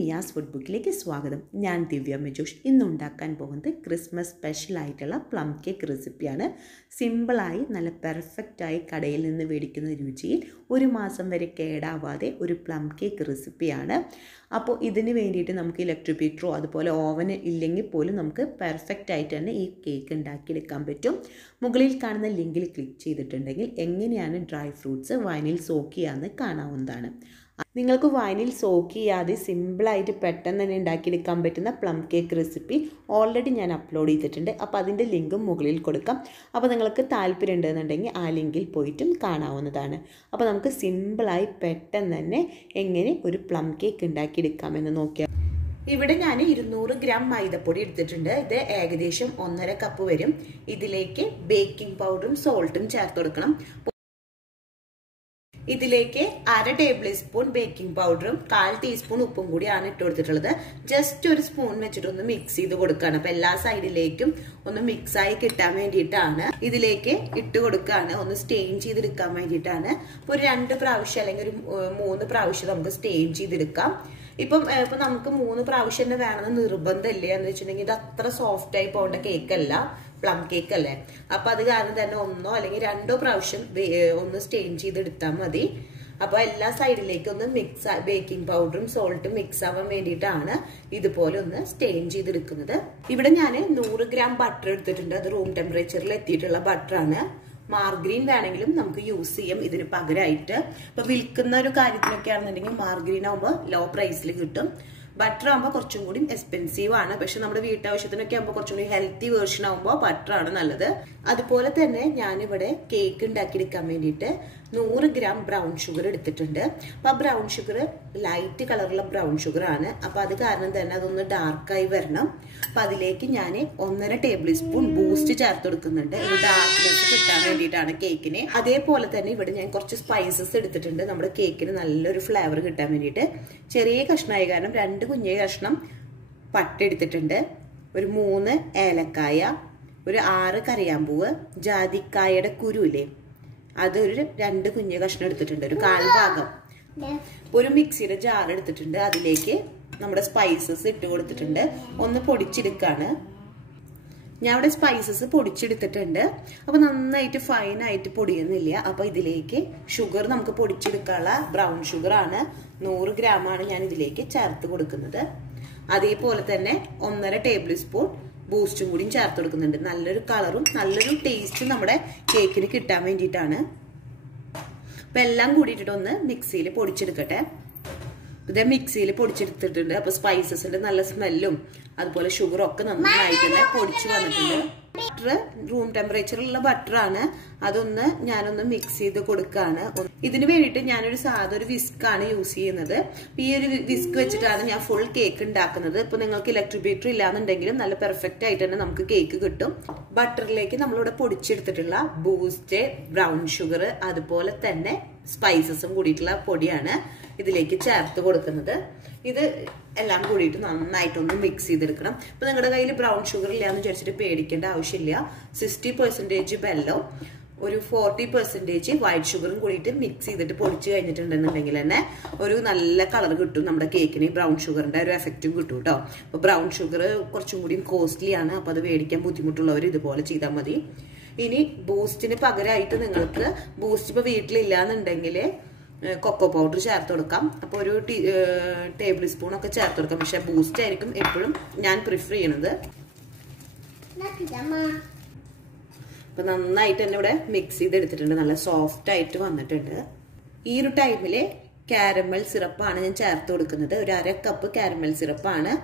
Miass ഫുഡ്ബുക്കിലേക്ക് സ്വാഗതം. ഞാൻ ദിവ്യ മെജോഷ്. ഇന്ന് ഉണ്ടാക്കാൻ പോകുന്നത് ക്രിസ്മസ് സ്പെഷ്യൽ ആയിട്ടുള്ള പ്ലം കേക്ക് റെസിപ്പിയാണ്. സിമ്പിളായി നല്ല പെർഫെക്റ്റായി കടയിൽ നിന്ന് മേടിക്കുന്ന രുചിയിൽ ഒരു മാസം വരെ കേടാവാതെ ഒരു പ്ലം കേക്ക് റെസിപ്പിയാണ്. അപ്പോൾ ഇതിന് വേണ്ടിയിട്ട് നമുക്ക് ഇലക്ട്രിക് ബീറ്ററോ അതുപോലെ ഓവൻ ഇല്ലെങ്കിൽ പോലും നമുക്ക് പെർഫെക്റ്റ് ആയിട്ട് തന്നെ ഈ കേക്ക് ഉണ്ടാക്കിയെടുക്കാൻ പറ്റും. മുകളിൽ കാണുന്ന ലിങ്കിൽ ക്ലിക്ക് ചെയ്തിട്ടുണ്ടെങ്കിൽ എങ്ങനെയാണ് ഡ്രൈ ഫ്രൂട്ട്സ് വൈനിൽ സോക്ക് ചെയ്യാമെന്ന് കാണാവുന്നതാണ്. നിങ്ങൾക്ക് വൈനിൽ സോക്ക് ചെയ്യാതെ സിമ്പിളായിട്ട് പെട്ടെന്ന് തന്നെ ഉണ്ടാക്കിയെടുക്കാൻ പറ്റുന്ന പ്ലം കേക്ക് റെസിപ്പി ഓൾറെഡി ഞാൻ അപ്ലോഡ് ചെയ്തിട്ടുണ്ട്. അപ്പോൾ അതിൻ്റെ ലിങ്കും മുകളിൽ കൊടുക്കാം. അപ്പോൾ നിങ്ങൾക്ക് താല്പര്യം ഉണ്ടെന്നുണ്ടെങ്കിൽ ആ ലിങ്കിൽ പോയിട്ടും കാണാവുന്നതാണ്. അപ്പോൾ നമുക്ക് സിമ്പിളായി പെട്ടെന്ന് തന്നെ എങ്ങനെ ഒരു പ്ലം കേക്ക് ഉണ്ടാക്കിയെടുക്കാമെന്ന് നോക്കിയാൽ. ഇവിടെ ഞാൻ 200 ഗ്രാം മൈദപ്പൊടി എടുത്തിട്ടുണ്ട്. ഇത് ഏകദേശം 1.5 കപ്പ് വരും. ഇതിലേക്ക് ബേക്കിംഗ് പൗഡറും സോൾട്ടും ചേർത്ത് കൊടുക്കണം. ഇതിലേക്ക് 1/2 ടേബിൾ സ്പൂൺ ബേക്കിംഗ് പൗഡറും 1/4 ടീസ്പൂൺ ഉപ്പും കൂടിയാണ് ഇട്ട് കൊടുത്തിട്ടുള്ളത്. ജസ്റ്റ് ഒരു സ്പൂൺ വെച്ചിട്ട് ഒന്ന് മിക്സ് ചെയ്ത് കൊടുക്കുകയാണ്. അപ്പൊ എല്ലാ സൈഡിലേക്കും ഒന്ന് മിക്സ് ആയി കിട്ടാൻ വേണ്ടിയിട്ടാണ് ഇതിലേക്ക് ഇട്ട് കൊടുക്കുകയാണ്. ഒന്ന് സ്റ്റെയിൻ ചെയ്തെടുക്കാൻ വേണ്ടിയിട്ടാണ്. അപ്പൊ ഒരു 2 പ്രാവശ്യം അല്ലെങ്കിൽ ഒരു 3 പ്രാവശ്യം നമുക്ക് സ്റ്റെയിൻ ചെയ്തെടുക്കാം. ഇപ്പൊ നമുക്ക് 3 പ്രാവശ്യം തന്നെ വേണമെന്ന് നിർബന്ധമില്ല. എന്ന് വെച്ചിട്ടുണ്ടെങ്കിൽ ഇത് അത്ര സോഫ്റ്റ് ആയി പോകേണ്ട കേക്കല്ല, പ്ലം കേക്ക് അല്ലേ. അപ്പൊ അത് കാരണം തന്നെ 1 അല്ലെങ്കിൽ 2 പ്രാവശ്യം ഒന്ന് സ്റ്റെയിൻ ചെയ്തെടുത്താൽ മതി. അപ്പൊ എല്ലാ സൈഡിലേക്കും ഒന്ന് മിക്സ്, ബേക്കിംഗ് പൗഡറും സോൾട്ടും മിക്സ് ആവാൻ വേണ്ടിയിട്ടാണ് ഇതുപോലെ ഒന്ന് സ്റ്റെയിൻ ചെയ്തെടുക്കുന്നത്. ഇവിടെ ഞാൻ 100 ഗ്രാം ബട്ടർ എടുത്തിട്ടുണ്ട്. അത് റൂം ടെമ്പറേച്ചറിൽ എത്തിയിട്ടുള്ള ബട്ടറാണ്. മാർഗരീൻ വേണമെങ്കിലും നമുക്ക് യൂസ് ചെയ്യാം ഇതിന് പകരമായിട്ട്. ഇപ്പൊ വിൽക്കുന്ന ഒരു കാര്യത്തിലൊക്കെ ആണെന്നുണ്ടെങ്കിൽ മാർഗരീൻ ആകുമ്പോൾ ലോ പ്രൈസിൽ കിട്ടും. ബട്ടർ ആകുമ്പോൾ കുറച്ചും കൂടി എക്സ്പെൻസീവ് ആണ്. പക്ഷെ നമ്മുടെ വീട്ടാവശ്യത്തിനൊക്കെ ആകുമ്പോൾ കുറച്ചും കൂടി ഹെൽത്തി വേർഷൻ ആകുമ്പോൾ ബട്ടർ ആണ് നല്ലത്. അതുപോലെ തന്നെ ഞാനിവിടെ കേക്ക് ഉണ്ടാക്കിയെടുക്കാൻ വേണ്ടിയിട്ട് 100 ഗ്രാം ബ്രൗൺ ഷുഗർ എടുത്തിട്ടുണ്ട്. അപ്പൊ ആ ബ്രൗൺ ഷുഗർ ലൈറ്റ് കളറുള്ള ബ്രൗൺ ഷുഗർ ആണ്. അപ്പൊ അത് കാരണം തന്നെ അതൊന്ന് ഡാർക്കായി വരണം. അപ്പൊ അതിലേക്ക് ഞാൻ 1.5 ടേബിൾ സ്പൂൺ ബൂസ്റ്റ് ചേർത്ത് കൊടുക്കുന്നുണ്ട്. ഒരു ഡാർക്ക്നെസ് കിട്ടാൻ വേണ്ടിയിട്ടാണ് കേക്കിന്. അതേപോലെ തന്നെ ഇവിടെ ഞാൻ കുറച്ച് സ്പൈസസ് എടുത്തിട്ടുണ്ട്. നമ്മുടെ കേക്കിന് നല്ലൊരു ഫ്ലേവർ കിട്ടാൻ വേണ്ടിയിട്ട്. ചെറിയ കഷ്ണമായ കാരണം 2 കുഞ്ഞേ കഷ്ണം പട്ട എടുത്തിട്ടുണ്ട്. ഒരു 3 ഏലക്കായ, ഒരു 6 കറിയാമ്പൂവ്, ജാതിക്കായയുടെ കുരുവില്ലേ അതൊരു 2 കുഞ്ഞേ കഷ്ണം എടുത്തിട്ടുണ്ട്. ഒരു 1/4 ഭാഗം. ഒരു മിക്സിയുടെ ജാർ എടുത്തിട്ടുണ്ട്. അതിലേക്ക് നമ്മുടെ സ്പൈസസ് ഇട്ട് കൊടുത്തിട്ടുണ്ട്. ഒന്ന് പൊടിച്ചെടുക്കാണ്. ഞാൻ ഇവിടെ സ്പൈസസ് പൊടിച്ചെടുത്തിട്ടുണ്ട്. അപ്പൊ നന്നായിട്ട് ഫൈനായിട്ട് പൊടിയുന്നില്ല. അപ്പൊ ഇതിലേക്ക് ഷുഗർ നമുക്ക് പൊടിച്ചെടുക്കാനുള്ള ബ്രൗൺ ഷുഗർ ആണ്. 100 ഗ്രാം ആണ് ഞാൻ ഇതിലേക്ക് ചേർത്ത് കൊടുക്കുന്നത്. അതേപോലെ തന്നെ 1.5 ടേബിൾ സ്പൂൺ ബൂസ്റ്റും കൂടിയും ചേർത്ത് കൊടുക്കുന്നുണ്ട്. നല്ലൊരു കളറും നല്ലൊരു ടേസ്റ്റും നമ്മുടെ കേക്കിന് കിട്ടാൻ വേണ്ടിയിട്ടാണ്. അപ്പൊ എല്ലാം കൂടിയിട്ടിട്ട് ഒന്ന് മിക്സിയിൽ പൊടിച്ചെടുക്കട്ടെ. ഇത് മിക്സിയിൽ പൊടിച്ചെടുത്തിട്ടുണ്ട്. അപ്പൊ സ്പൈസസിന്റെ നല്ല സ്മെല്ലും അതുപോലെ ഷുഗറും ഒക്കെ നന്നായിട്ട് തന്നെ പൊടിച്ചു വന്നിട്ടുണ്ട്. ബട്ടർ റൂം ടെമ്പറേച്ചറിലുള്ള ബട്ടറാണ്. അതൊന്ന് ഞാനൊന്ന് മിക്സ് ചെയ്ത് കൊടുക്കാണ്. ഇതിന് വേണ്ടിയിട്ട് ഞാനൊരു സാധാ വിസ്കാണ് യൂസ് ചെയ്യുന്നത്. ഈ ഒരു വിസ്ക് വെച്ചിട്ടാണ് ഞാൻ ഫുൾ കേക്ക് ഉണ്ടാക്കുന്നത്. ഇപ്പൊ നിങ്ങൾക്ക് ഇലക്ട്രിക് ബീറ്റർ ഇല്ലാന്നുണ്ടെങ്കിലും നല്ല പെർഫെക്റ്റ് ആയിട്ട് തന്നെ നമുക്ക് കേക്ക് കിട്ടും. ബട്ടറിലേക്ക് നമ്മളിവിടെ പൊടിച്ചെടുത്തിട്ടുള്ള ബൂസ്റ്റ്, ബ്രൗൺ ഷുഗർ അതുപോലെ തന്നെ സ്പൈസസും കൂടിയിട്ടുള്ള പൊടിയാണ് ഇതിലേക്ക് ചേർത്ത് കൊടുക്കുന്നത്. ഇത് എല്ലാം കൂടിയിട്ട് നന്നായിട്ടൊന്ന് മിക്സ് ചെയ്തെടുക്കണം. ഇപ്പൊ നിങ്ങളുടെ കയ്യിൽ ബ്രൗൺ ഷുഗർ ഇല്ലാന്ന് വിചാരിച്ചിട്ട് പേടിക്കേണ്ട ആവശ്യമില്ല. 60% വെല്ലം, ഒരു 40% വൈറ്റ് ഷുഗറും കൂടിയിട്ട് മിക്സ് ചെയ്തിട്ട് പൊടിച്ച് കഴിഞ്ഞിട്ടുണ്ടെന്നുണ്ടെങ്കിൽ തന്നെ ഒരു നല്ല കളർ കിട്ടും നമ്മുടെ കേക്കിന്. ബ്രൗൺ ഷുഗറിന്റെ ഒരു എഫക്റ്റും കിട്ടും കേട്ടോ. അപ്പൊ ബ്രൗൺ ഷുഗർ കുറച്ചും കൂടി കോസ്റ്റ്ലി ആണ്. അപ്പൊ അത് മേടിക്കാൻ ബുദ്ധിമുട്ടുള്ളവർ ഇതുപോലെ ചെയ്താൽ മതി. ഇനി ബൂസ്റ്റിന് പകരമായിട്ട് നിങ്ങൾക്ക് ബൂസ്റ്റ് ഇപ്പൊ വീട്ടിലില്ലാന്നുണ്ടെങ്കിൽ കൊക്കോ പൗഡർ ചേർത്ത് കൊടുക്കാം. അപ്പൊ ഒരു ടേബിൾ സ്പൂൺ ഒക്കെ ചേർത്ത് കൊടുക്കാം. പക്ഷെ ബൂസ്റ്റ് ആയിരിക്കും എപ്പോഴും ഞാൻ പ്രിഫർ ചെയ്യണത്. അപ്പൊ നന്നായിട്ട് തന്നെ ഇവിടെ മിക്സ് ചെയ്തെടുത്തിട്ടുണ്ട്. നല്ല സോഫ്റ്റ് ആയിട്ട് വന്നിട്ടുണ്ട്. ഈ ഒരു ടൈമില് കാരമൽ സിറപ്പാണ് ഞാൻ ചേർത്ത് കൊടുക്കുന്നത്. ഒരു 1/2 കപ്പ് കാരമൽ സിറപ്പാണ്.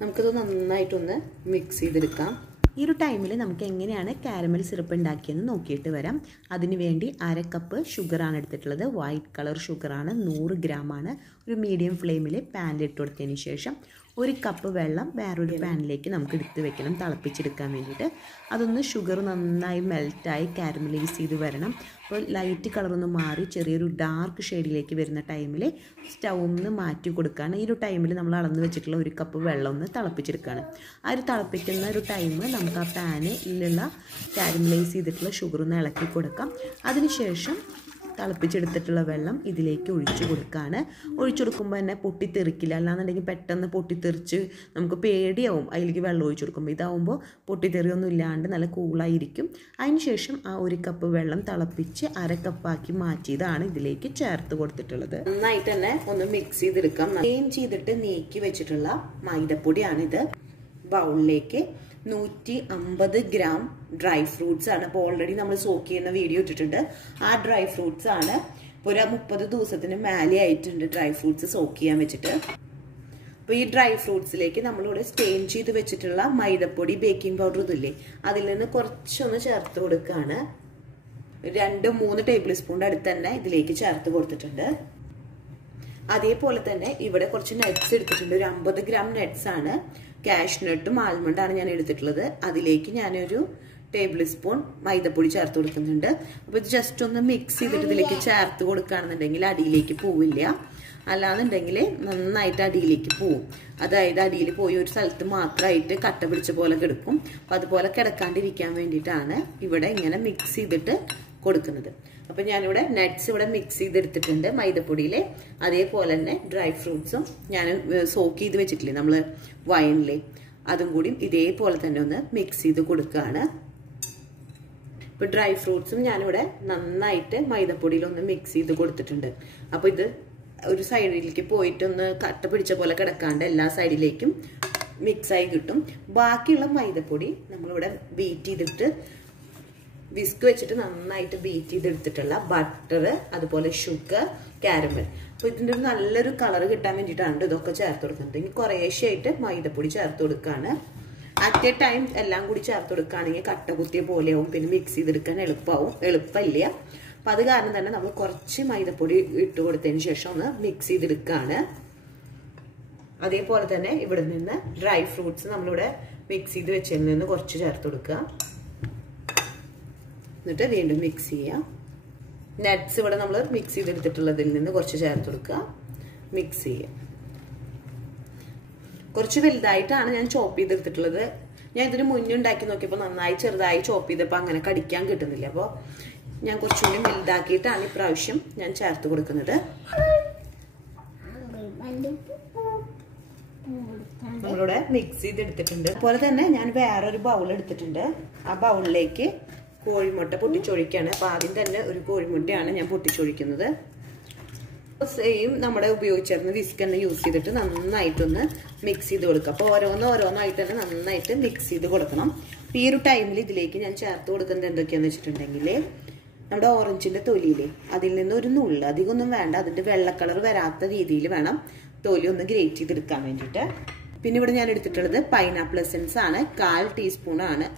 നമുക്കിത് നന്നായിട്ടൊന്ന് മിക്സ് ചെയ്തെടുക്കാം. ഈ ഒരു ടൈമിൽ നമുക്ക് എങ്ങനെയാണ് കാരമൽ സിറപ്പ് ഉണ്ടാക്കിയെന്ന് നോക്കിയിട്ട് വരാം. അതിനുവേണ്ടി 1/2 കപ്പ് ഷുഗറാണ് എടുത്തിട്ടുള്ളത്. White colour ഷുഗറാണ്. 100 ഗ്രാം ആണ്. ഒരു മീഡിയം ഫ്ലെയിമിൽ പാനിൽ ഇട്ട് കൊടുത്തതിന് ശേഷം 1 കപ്പ് വെള്ളം വേറൊരു പാനിലേക്ക് നമുക്ക് എടുത്ത് വെക്കണം, തിളപ്പിച്ചെടുക്കാൻ വേണ്ടിയിട്ട്. അതൊന്ന് ഷുഗർ നന്നായി മെൽറ്റായി കാരമലൈസ് ചെയ്ത് വരണം. അപ്പോൾ ലൈറ്റ് കളറൊന്ന് മാറി ചെറിയൊരു ഡാർക്ക് ഷെയ്ഡിലേക്ക് വരുന്ന ടൈമിൽ സ്റ്റൗന്ന് മാറ്റി കൊടുക്കുകയാണ്. ഈ ഒരു ടൈമിൽ നമ്മൾ അളന്ന് വെച്ചിട്ടുള്ള 1 കപ്പ് വെള്ളം ഒന്ന് തിളപ്പിച്ചെടുക്കുകയാണ്. ആ ഒരു തിളപ്പിക്കുന്ന ഒരു ടൈം നമുക്ക് ആ പാനിലുള്ള കാരമലൈസ് ചെയ്തിട്ടുള്ള ഷുഗർ ഒന്ന് ഇളക്കി കൊടുക്കാം. അതിനുശേഷം തിളപ്പിച്ചെടുത്തിട്ടുള്ള വെള്ളം ഇതിലേക്ക് ഒഴിച്ചു കൊടുക്കുകയാണ്. ഒഴിച്ചു കൊടുക്കുമ്പോൾ തന്നെ പൊട്ടിത്തെറിക്കില്ല, അല്ലാന്നുണ്ടെങ്കിൽ പെട്ടെന്ന് പൊട്ടിത്തെറിച്ച് നമുക്ക് പേടിയാവും അതിലേക്ക് വെള്ളം ഒഴിച്ചു കൊടുക്കുമ്പോൾ. ഇതാവുമ്പോൾ പൊട്ടിത്തെറിയൊന്നും ഇല്ലാണ്ട് നല്ല കൂളായിരിക്കും. അതിനുശേഷം ആ 1 കപ്പ് വെള്ളം തിളപ്പിച്ച് 1/2 കപ്പാക്കി മാറ്റിയതാണ് ഇതിലേക്ക് ചേർത്ത് കൊടുത്തിട്ടുള്ളത്. നന്നായിട്ട് തന്നെ ഒന്ന് മിക്സ് ചെയ്തെടുക്കാം. ക്ലീൻ ചെയ്തിട്ട് നീക്കി വെച്ചിട്ടുള്ള മൈദപ്പൊടിയാണിത്. ബൗളിലേക്ക് 150 ഗ്രാം ഡ്രൈ ഫ്രൂട്ട്സ് ആണ്. അപ്പോൾ ഓൾറെഡി നമ്മൾ സോക്ക് ചെയ്യുന്ന വീഡിയോ ഇട്ടിട്ടുണ്ട്. ആ ഡ്രൈ ഫ്രൂട്ട്സ് ആണ്. ഒരു 30 ദിവസത്തിന് മേലെ ആയിട്ടുണ്ട് ഡ്രൈ ഫ്രൂട്ട്സ് സോക്ക് ചെയ്യാൻ വെച്ചിട്ട്. അപ്പോൾ ഈ ഡ്രൈ ഫ്രൂട്ട്സിലേക്ക് നമ്മളിവിടെ സ്റ്റെയിൻ ചെയ്ത് വെച്ചിട്ടുള്ള മൈദപ്പൊടി, ബേക്കിംഗ് പൗഡർ ഇതില്ലേ, അതിൽ നിന്ന് കുറച്ചൊന്ന് ചേർത്ത് കൊടുക്കുകയാണ്. 2-3 ടേബിൾ സ്പൂണിന്റെ അടുത്ത് തന്നെ ഇതിലേക്ക് ചേർത്ത് കൊടുത്തിട്ടുണ്ട്. അതേപോലെ തന്നെ ഇവിടെ കുറച്ച് നട്ട്സ് എടുത്തിട്ടുണ്ട്. ഒരു 50 ഗ്രാം നട്ട്സ് ആണ്. കാഷ്നട്ടും ആൽമണ്ടാണ് ഞാൻ എടുത്തിട്ടുള്ളത്. അതിലേക്ക് ഞാനൊരു ടേബിൾ സ്പൂൺ മൈദപ്പൊടി ചേർത്ത് കൊടുക്കുന്നുണ്ട്. അപ്പോൾ ഇത് ജസ്റ്റ് ഒന്ന് മിക്സ് ചെയ്തിട്ട് ഇതിലേക്ക് ചേർത്ത് കൊടുക്കുകയാണെന്നുണ്ടെങ്കിൽ അടിയിലേക്ക് പോവില്ല, അല്ലാന്നുണ്ടെങ്കിൽ നന്നായിട്ട് അടിയിലേക്ക് പോവും. അതായത് അടിയിൽ പോയി ഒരു സ്ഥലത്ത് മാത്രമായിട്ട് കട്ട പിടിച്ച പോലെ കിടക്കും. അപ്പം അതുപോലെ കിടക്കാണ്ടിരിക്കാൻ വേണ്ടിയിട്ടാണ് ഇവിടെ ഇങ്ങനെ മിക്സ് ചെയ്തിട്ട് കൊടുക്കുന്നത്. അപ്പം ഞാനിവിടെ നട്ട്സ് ഇവിടെ മിക്സ് ചെയ്തെടുത്തിട്ടുണ്ട് മൈദപ്പൊടിയിലെ. അതേപോലെ തന്നെ ഡ്രൈ ഫ്രൂട്ട്സും ഞാൻ സോക്ക് ചെയ്ത് വെച്ചിട്ടില്ലേ നമ്മൾ വൈനിലെ, അതും കൂടി ഇതേപോലെ തന്നെ ഒന്ന് മിക്സ് ചെയ്ത് കൊടുക്കുകയാണ്. ഇപ്പൊ ഡ്രൈ ഫ്രൂട്ട്സും ഞാനിവിടെ നന്നായിട്ട് മൈദപ്പൊടിയിലൊന്ന് മിക്സ് ചെയ്ത് കൊടുത്തിട്ടുണ്ട്. അപ്പൊ ഇത് ഒരു സൈഡിലേക്ക് പോയിട്ടൊന്ന് കട്ട പിടിച്ച പോലെ കിടക്കാണ്ട് എല്ലാ സൈഡിലേക്കും മിക്സ് ആയി കിട്ടും. ബാക്കിയുള്ള മൈദപ്പൊടി നമ്മളിവിടെ ബീറ്റ് ചെയ്തിട്ട് വിസ്ക് വെച്ചിട്ട് നന്നായിട്ട് ബീറ്റ് ചെയ്തെടുത്തിട്ടുള്ള ബട്ടർ, അതുപോലെ ഷുഗർ, കാരമൽ. അപ്പൊ ഇതിന്റെ ഒരു നല്ലൊരു കളർ കിട്ടാൻ വേണ്ടിയിട്ടാണ് ഇതൊക്കെ ചേർത്ത് കൊടുക്കുന്നത്. ഇനി കുറേശ്ശായിട്ട് മൈദപ്പൊടി ചേർത്ത് കൊടുക്കുകയാണ്. അറ്റ് എ ടൈം എല്ലാം കൂടി ചേർത്ത് കൊടുക്കുകയാണെങ്കിൽ കട്ട കുത്തിയ പോലെയാവും, പിന്നെ മിക്സ് ചെയ്തെടുക്കാൻ എളുപ്പമില്ല. അപ്പൊ അത് കാരണം തന്നെ നമ്മൾ കുറച്ച് മൈദപ്പൊടി ഇട്ട് കൊടുത്തതിന് ശേഷം ഒന്ന് മിക്സ് ചെയ്തെടുക്കുകയാണ്. അതേപോലെ തന്നെ ഇവിടെ നിന്ന് ഡ്രൈ ഫ്രൂട്ട്സ് നമ്മളിവിടെ മിക്സ് ചെയ്ത് വെച്ചതിൽ നിന്ന് കുറച്ച് ചേർത്ത് കൊടുക്കുക. എന്നിട്ട് വീണ്ടും മിക്സ് ചെയ്യുക. നട്ട്സ് ഇവിടെ നമ്മൾ മിക്സ് ചെയ്തെടുത്തിട്ടുള്ളതിൽ നിന്ന് കുറച്ച് ചേർത്ത് കൊടുക്കുക, മിക്സ് ചെയ്യുക. കുറച്ച് വലുതായിട്ടാണ് ഞാൻ ചോപ്പ് ചെയ്തെടുത്തിട്ടുള്ളത്. ഞാൻ ഇതിന് മുന്നേ ഉണ്ടാക്കി നോക്കിയപ്പോൾ നന്നായി ചെറുതായി ചോപ്പ് ചെയ്തപ്പോൾ അങ്ങനെ കടിക്കാൻ കിട്ടുന്നില്ല. അപ്പോൾ ഞാൻ കുറച്ചുകൂടി വലുതാക്കിയിട്ടാണ് ഇപ്രാവശ്യം ഞാൻ ചേർത്ത് കൊടുക്കുന്നത്. നമ്മളിവിടെ മിക്സ് ചെയ്തെടുത്തിട്ടുണ്ട്. അതുപോലെ തന്നെ ഞാൻ വേറൊരു ബൗൾ എടുത്തിട്ടുണ്ട്. ആ ബൗളിലേക്ക് കോഴിമുട്ട പൊട്ടിച്ചൊഴിക്കുകയാണ്. അപ്പൊ ആദ്യം തന്നെ ഒരു കോഴിമുട്ടയാണ് ഞാൻ പൊട്ടിച്ചൊഴിക്കുന്നത്. സെയിം നമ്മുടെ ഉപയോഗിച്ചിരുന്ന വിസ്ക് തന്നെ യൂസ് ചെയ്തിട്ട് നന്നായിട്ടൊന്ന് മിക്സ് ചെയ്ത് കൊടുക്കുക. അപ്പോൾ ഓരോന്നായിട്ട് തന്നെ നന്നായിട്ട് മിക്സ് ചെയ്ത് കൊടുക്കണം. ഈ ഒരു ടൈമിൽ ഇതിലേക്ക് ഞാൻ ചേർത്ത് കൊടുക്കുന്നത് എന്തൊക്കെയാന്ന് വെച്ചിട്ടുണ്ടെങ്കിൽ നമ്മുടെ ഓറഞ്ചിന്റെ തൊലിയില്ലേ, അതിൽ നിന്ന് ഒരു നുള്ള്, അധികമൊന്നും വേണ്ട, അതിന്റെ വെള്ള കളർ വരാത്ത രീതിയിൽ വേണം തൊലി ഒന്ന് ഗ്രേറ്റ് ചെയ്തെടുക്കാൻ വേണ്ടിയിട്ട്. പിന്നെ ഇവിടെ ഞാൻ എടുത്തിട്ടുള്ളത് പൈനാപ്പിൾ എസൻസ് ആണ്. 1/4 ടീസ്പൂൺ ആണ്.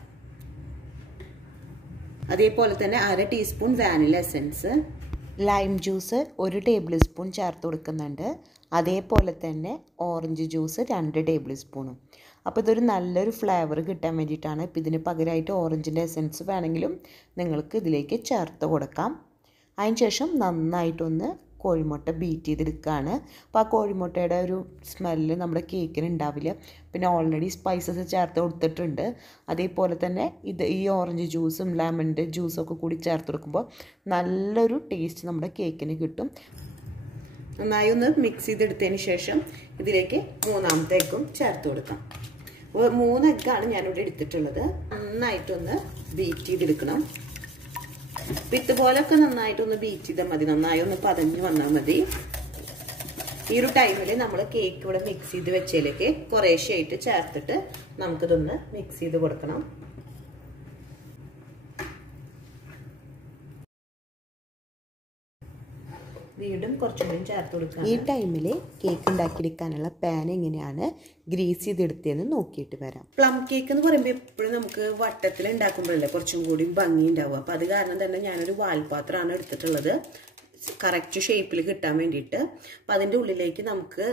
അതേപോലെ തന്നെ 1/2 teaspoon vanilla essence, lime juice 1 table spoon ചേർത്ത് കൊടുക്കുന്നുണ്ട്. അതേപോലെ തന്നെ ഓറഞ്ച് ജ്യൂസ് 2 ടേബിൾ സ്പൂണും. അപ്പോൾ ഇതൊരു നല്ലൊരു ഫ്ലേവർ കിട്ടാൻ വേണ്ടിയിട്ടാണ്. ഇപ്പോൾ ഇതിന് പകരമായിട്ട് ഓറഞ്ചിൻ്റെ എസൻസ് വേണമെങ്കിലും നിങ്ങൾക്ക് ഇതിലേക്ക് ചേർത്ത് കൊടുക്കാം. അതിനുശേഷം നന്നായിട്ടൊന്ന് കോഴിമുട്ട ബീറ്റ് ചെയ്തെടുക്കുകയാണ്. അപ്പോൾ ആ കോഴിമുട്ടയുടെ ഒരു സ്മെല്ല് നമ്മുടെ കേക്കിന് ഉണ്ടാവില്ല. പിന്നെ ഓൾറെഡി സ്പൈസസ് ചേർത്ത് കൊടുത്തിട്ടുണ്ട്. അതേപോലെ തന്നെ ഈ ഓറഞ്ച് ജ്യൂസും ലെമണിൻ്റെ ജ്യൂസും ഒക്കെ കൂടി ചേർത്ത് കൊടുക്കുമ്പോൾ നല്ലൊരു ടേസ്റ്റ് നമ്മുടെ കേക്കിന് കിട്ടും. നന്നായി ഒന്ന് മിക്സ് ചെയ്തെടുത്തതിന് ശേഷം ഇതിലേക്ക് 3ാമത്തെ എഗ്ഗും ചേർത്ത് കൊടുക്കാം. 3 എഗ്ഗാണ് ഞാനിവിടെ എടുത്തിട്ടുള്ളത്. നന്നായിട്ടൊന്ന് ബീറ്റ് ചെയ്തെടുക്കണം. ഇതുപോലൊക്കെ നന്നായിട്ടൊന്ന് ബീറ്റ് ചെയ്താൽ മതി, നന്നായി ഒന്ന് പതഞ്ഞ് വന്നാൽ മതി. ഈ ഒരു ടൈമിൽ നമ്മൾ കേക്ക് ഇവിടെ മിക്സ് ചെയ്ത് വെച്ചതിലേക്ക് കുറേശ്ശായിട്ട് ചേർത്തിട്ട് നമുക്കിതൊന്ന് മിക്സ് ചെയ്ത് കൊടുക്കണം. വീണ്ടും കുറച്ചുകൂടി ചേർത്ത് കൊടുക്കുക. ഈ ടൈമിൽ കേക്ക് ഉണ്ടാക്കിയെടുക്കാനുള്ള പാൻ എങ്ങനെയാണ് ഗ്രീസ് ചെയ്തെടുത്തതെന്ന് നോക്കിയിട്ട് വരാം. പ്ലം കേക്ക് എന്ന് പറയുമ്പോൾ എപ്പോഴും നമുക്ക് വട്ടത്തിൽ ഉണ്ടാക്കുമ്പോഴല്ലേ കുറച്ചും കൂടി ഭംഗി ഉണ്ടാവുക. അപ്പം അത് കാരണം തന്നെ ഞാനൊരു വാൽപാത്രമാണ് എടുത്തിട്ടുള്ളത്, കറക്റ്റ് ഷേപ്പിൽ കിട്ടാൻ വേണ്ടിയിട്ട്. അപ്പം അതിൻ്റെ ഉള്ളിലേക്ക് നമുക്ക്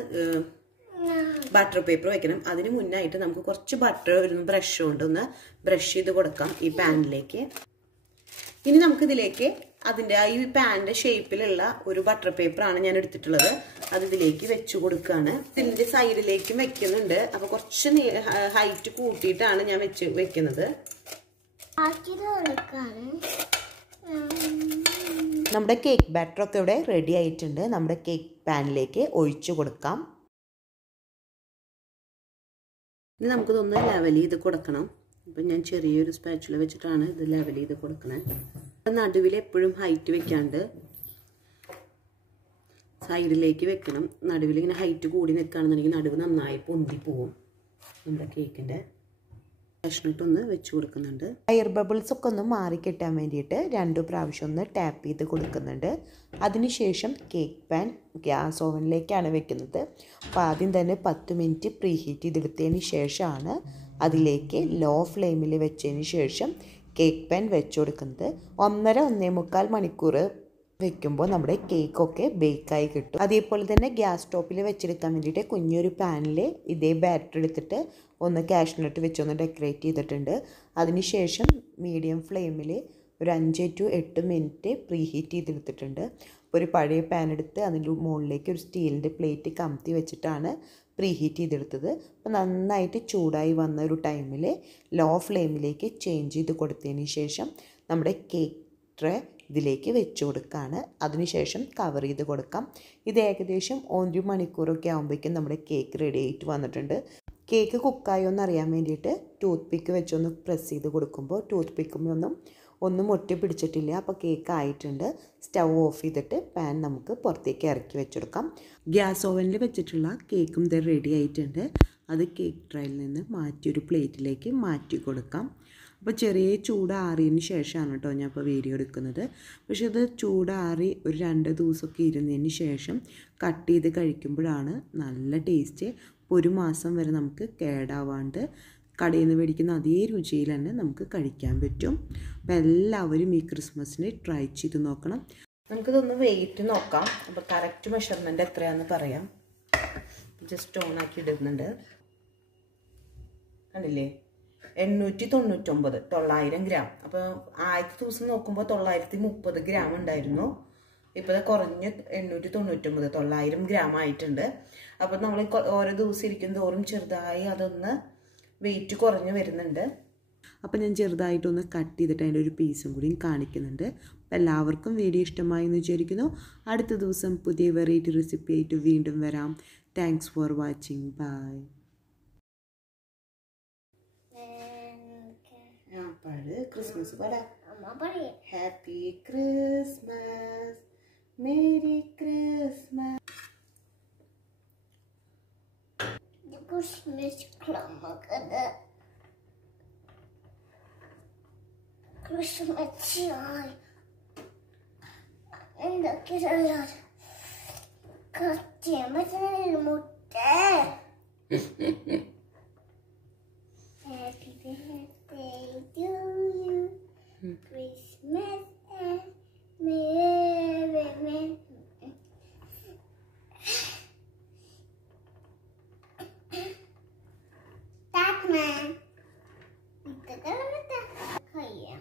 ബട്ടർ പേപ്പർ വെക്കണം. അതിന് മുന്നായിട്ട് നമുക്ക് കുറച്ച് ബട്ടർ ഒരു ബ്രഷ് കൊണ്ടൊന്ന് ബ്രഷ് ചെയ്ത് കൊടുക്കാം ഈ പാനിലേക്ക്. ഇനി നമുക്കിതിലേക്ക് അതിൻ്റെ ഈ പാനിൻ്റെ ഷേപ്പിലുള്ള ഒരു ബട്ടർ പേപ്പറാണ് ഞാൻ എടുത്തിട്ടുള്ളത്. അത് ഇതിലേക്ക് വെച്ച് കൊടുക്കുകയാണ്. ഇതിൻ്റെ സൈഡിലേക്കും വെക്കുന്നുണ്ട്. അപ്പോൾ കുറച്ച് ഹൈറ്റ് കൂട്ടിയിട്ടാണ് ഞാൻ വെക്കുന്നത്. നമ്മുടെ കേക്ക് ബാറ്ററൊക്കെ ഇവിടെ റെഡി ആയിട്ടുണ്ട്. നമ്മുടെ കേക്ക് പാനിലേക്ക് ഒഴിച്ചു കൊടുക്കാം. ഇനി നമുക്കിതൊന്ന് ലെവൽ ചെയ്ത് കൊടുക്കണം. അപ്പം ഞാൻ ചെറിയൊരു സ്പാച്ചുല വെച്ചിട്ടാണ് ഇത് ലെവൽ ചെയ്ത് കൊടുക്കണേ. നടുവിൽ എപ്പോഴും ഹൈറ്റ് വെക്കാണ്ട് സൈഡിലേക്ക് വെക്കണം. നടുവിൽ ഇങ്ങനെ ഹൈറ്റ് കൂടി നിൽക്കുകയാണെന്നുണ്ടെങ്കിൽ നടുവ് നന്നായി പൊന്തി പോവും. നമ്മുടെ കേക്കിൻ്റെ കഷ്ണിട്ടൊന്ന് വെച്ച് കൊടുക്കുന്നുണ്ട്. എയർ ബബിൾസ് ഒക്കെ ഒന്ന് മാറിക്കിട്ടാൻ വേണ്ടിയിട്ട് 2 പ്രാവശ്യം ഒന്ന് ടാപ്പ് ചെയ്ത് കൊടുക്കുന്നുണ്ട്. അതിനുശേഷം കേക്ക് പാൻ ഗ്യാസ് ഓവനിലേക്കാണ് വെക്കുന്നത്. അപ്പോൾ ആദ്യം തന്നെ 10 മിനിറ്റ് പ്രീ ഹീറ്റ് ചെയ്തെടുത്തതിന് ശേഷമാണ് അതിലേക്ക് ലോ ഫ്ലെയിമിൽ വെച്ചതിന് ശേഷം കേക്ക് പാൻ വെച്ച് കൊടുക്കുന്നത്. 1.5 മണിക്കൂർ വെക്കുമ്പോൾ നമ്മുടെ കേക്കൊക്കെ ബേക്കായി കിട്ടും. അതേപോലെ തന്നെ ഗ്യാസ് സ്റ്റോപ്പിൽ വെച്ചെടുക്കാൻ വേണ്ടിയിട്ട് കുഞ്ഞൊരു പാനിൽ ഇതേ ബാറ്റർ എടുത്തിട്ട് ഒന്ന് കാഷ്നട്ട് വെച്ചൊന്ന് ഡെക്കറേറ്റ് ചെയ്തിട്ടുണ്ട്. അതിനുശേഷം മീഡിയം ഫ്ലെയിമിൽ ഒരു 5 to 8 മിനിറ്റ് പ്രീ ഹീറ്റ് ചെയ്തെടുത്തിട്ടുണ്ട്. അപ്പോൾ ഒരു പഴയ പാൻ എടുത്ത് അതിൻ്റെ മുകളിലേക്ക് ഒരു സ്റ്റീലിൻ്റെ പ്ലേറ്റ് കമത്തി വെച്ചിട്ടാണ് പ്രീ ഹീറ്റ് ചെയ്തെടുത്തത്. അപ്പോൾ നന്നായിട്ട് ചൂടായി വന്ന ഒരു ടൈമിൽ ലോ ഫ്ലെയിമിലേക്ക് ചേഞ്ച് ചെയ്ത് കൊടുത്തതിന് ശേഷം നമ്മുടെ കേക്ക് ട്രേ ഇതിലേക്ക് വെച്ച് കൊടുക്കുകയാണ്. അതിനുശേഷം കവർ ചെയ്ത് കൊടുക്കാം. ഇത് ഏകദേശം 1 മണിക്കൂറൊക്കെ ആകുമ്പോഴേക്കും നമ്മുടെ കേക്ക് റെഡി ആയിട്ട് വന്നിട്ടുണ്ട്. കേക്ക് കുക്കായോ എന്നറിയാൻ വേണ്ടിയിട്ട് ടൂത്ത് പിക്ക് വെച്ചൊന്ന് പ്രസ് ചെയ്ത് കൊടുക്കുമ്പോൾ ടൂത്ത് പിക്കുമൊന്നും ഒട്ടി പിടിച്ചിട്ടില്ല. അപ്പോൾ കേക്ക് ആയിട്ടുണ്ട്. സ്റ്റൗ ഓഫ് ചെയ്തിട്ട് പാൻ നമുക്ക് പുറത്തേക്ക് ഇറക്കി വെച്ചെടുക്കാം. ഗ്യാസ് ഓവനിൽ വെച്ചിട്ടുള്ള കേക്കും ഇത് റെഡി ആയിട്ടുണ്ട്. അത് കേക്ക് ട്രേയിൽ നിന്ന് മാറ്റി ഒരു പ്ലേറ്റിലേക്ക് മാറ്റി കൊടുക്കാം. അപ്പോൾ ചെറിയ ചൂടാറിയതിന് ശേഷമാണ് കേട്ടോ ഞാൻ ഇപ്പോൾ വീഡിയോ എടുക്കുന്നത്. പക്ഷേ ഇത് ചൂടാറി ഒരു 2 ദിവസമൊക്കെ ഇരുന്നതിന് ശേഷം കട്ട് ചെയ്ത് കഴിക്കുമ്പോഴാണ് നല്ല ടേസ്റ്റ്. 1 മാസം വരെ നമുക്ക് കേടാവാണ്ട് കടയിൽ നിന്ന് മേടിക്കുന്ന അതേ രുചിയിൽ തന്നെ നമുക്ക് കഴിക്കാൻ പറ്റും. അപ്പോൾ എല്ലാവരും ഈ ക്രിസ്മസിന് ട്രൈ ചെയ്ത് നോക്കണം. നമുക്കിതൊന്ന് വെയിറ്റ് നോക്കാം. അപ്പോൾ കറക്റ്റ് മെഷർമെൻറ്റ് എത്രയാണെന്ന് പറയാം. ജസ്റ്റ് ഓൺ ആക്കി ഇടുന്നുണ്ട്. കണ്ടില്ലേ, 899, 900 ഗ്രാം. അപ്പോൾ ആദ്യത്തെ ദിവസം നോക്കുമ്പോൾ 930 ഗ്രാം ഉണ്ടായിരുന്നു. ഇപ്പോൾ കുറഞ്ഞ് 899, 900 ഗ്രാം ആയിട്ടുണ്ട്. അപ്പോൾ നമ്മൾ ഓരോ ദിവസം ഇരിക്കും തോറും ചെറുതായി അതൊന്ന് വെയിറ്റ് കുറഞ്ഞ് വരുന്നുണ്ട്. അപ്പോൾ ഞാൻ ചെറുതായിട്ടൊന്ന് കട്ട് ചെയ്തിട്ട് അതിൻ്റെ ഒരു പീസും കൂടിയും കാണിക്കുന്നുണ്ട്. അപ്പോൾ എല്ലാവർക്കും വീഡിയോ ഇഷ്ടമായി എന്ന് വിചാരിക്കുന്നു. അടുത്ത ദിവസം പുതിയ വെറൈറ്റി റെസിപ്പി ആയിട്ട് വീണ്ടും വരാം. Thanks for watching. Bye. Christmas happy Christmas, merry Christmas. Christmas Christmas joy. And the kids are like, God damn it, I need more dad. Happy birthday to you. Christmas and Merry Man. That man. Ito ka lang ito. Kaya.